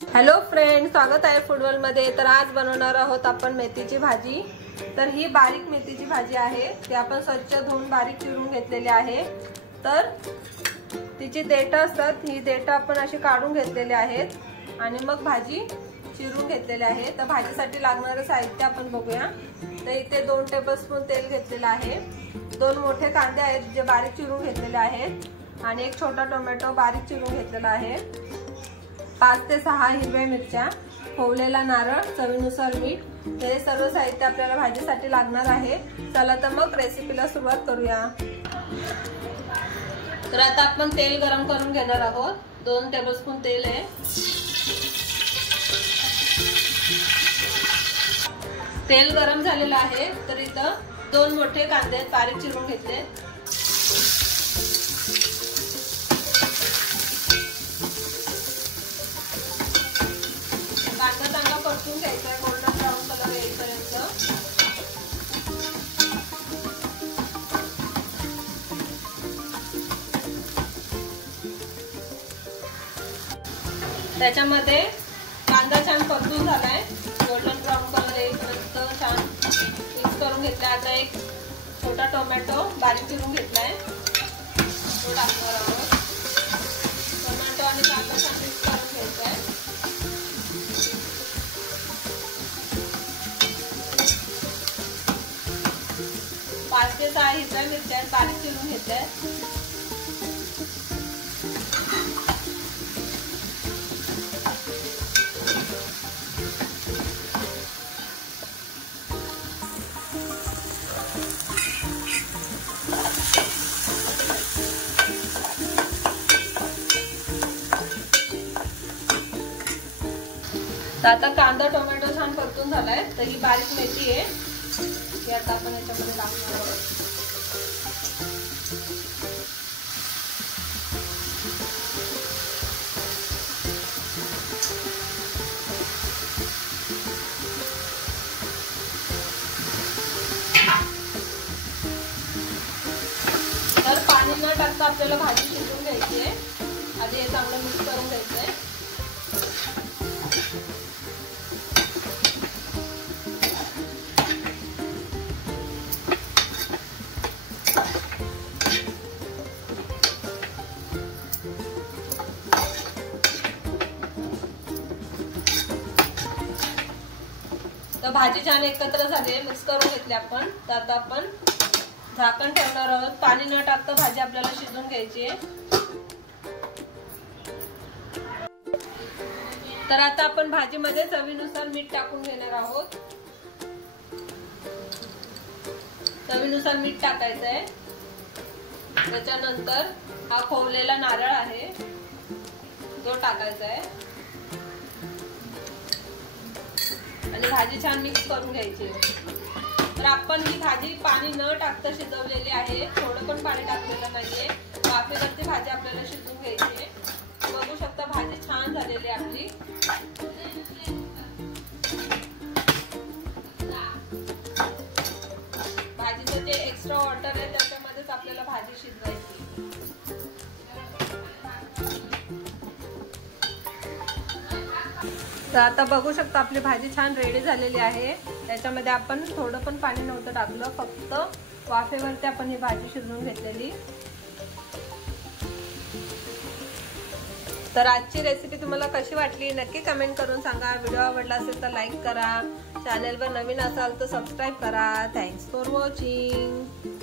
Hello friend, स्वागत आहे फूडवर्ल्ड मध्ये। तर आज बनवणार आहोत आपण मेथीची भाजी। तर ही बारीक मेथीची भाजी आहे, ती आपण स्वच्छ धुवून बारीक चिरून घेतलेली आहे। तर तिची देठ असतात, ही देठ आपण अशी काढून घेतलेली आहेत आणि मग भाजी चिरून घेतलेली आहे। तर भाजीसाठी लागणारे साहित्य आपण बघूया। तर इथे 2 टेबलस्पून तेल घेतलेले आहे, 2 मोठे कांदे आहेत जे बारीक चिरून घेतलेले आहेत आणि एक छोटा टोमॅटो बारीक चिरून घेतलेला आहे, 5 ते 6 हिरव्या मिरच्या, खोवलेला नारळ, चवीनुसार मीठ। हे सर्व साहित्य आपल्याला भाजीसाठी लागणार आहे। चला तर मग रेसिपीला सुरुवात करूया। तर आता आपण तेल गरम करून घेणार आहोत। 2 टेबलस्पून तेल आहे। तेल गरम झालेलं आहे। तर इथं 2 मोठे कांदे बारीक चिरून घेतले। कांदा चांगला परतून घ्यायचा आहे, गोल्डन ब्राऊन कलर येईपर्यंत। त्याच्यामध्ये कांदा छान परतून झालाय, गोल्डन ब्राऊन कलर येईपर्यंत छान मिक्स करून घेतलाय। आता एक छोटा टोमॅटो बारीक चिरून घेतलाय, तो टाकणार आहोत। टोमॅटो आणि कांदा छान मिक्स करून घ्यायचा आहे। 5 ते 6 हिरव्या मिरच्या बारीक चिरून घेतल्या। तर आता कांदा टोमॅटो छान परतून झालाय। तर ही बारीक मेथी आहे, ती आता आपण याच्यामध्ये टाकणार आहोत। तर पाणी न टाकता आपल्याला भाजी शिजवून घ्यायची आहे। आधी हे चांगलं मिक्स करून घ्यायचं आहे। तर भाजी छान एकत्र झाली, मिक्स करून घेतली आपण। तर आता आपण झाकण ठेवणार आहोत। पाणी न टाकता भाजी आपल्याला शिजवून घ्यायची आहे। तर आता आपण भाजीमध्ये चवीनुसार मीठ टाकून घेणार आहोत। चवीनुसार मीठ टाकायचं आहे। त्याच्यानंतर हा खोवलेला नारळ आहे, तो टाकायचा आहे आणि भाजी छान मिक्स करून घ्यायची। तर आपण ही भाजी पाणी न टाकता शिजवलेली आहे, थोडं पण पाणी टाकलेलं नाहीये। वाफेवरती भाजी आपल्याला शिजवून घ्यायची आहे। बघू शकता भाजी छान झालेली आहे आपली। भाजीचं जे एक्स्ट्रा वॉटर आहे त्याच्यामध्येच आपल्याला भाजी शिजवायची। तर आता बघू शकता आपली भाजी छान रेडी झालेली आहे। त्याच्यामध्ये आपण थोडं पण पाणी नव्हतं टाकलं, फक्त वाफेवरती आपण ही भाजी शिजवून घेतलेली। तर आजची रेसिपी तुम्हाला कशी वाटली नक्की कमेंट करून सांगा। व्हिडिओ आवडला असेल तर लाईक करा, चॅनलवर नवीन असाल तर सबस्क्राईब करा। Thanks for watching.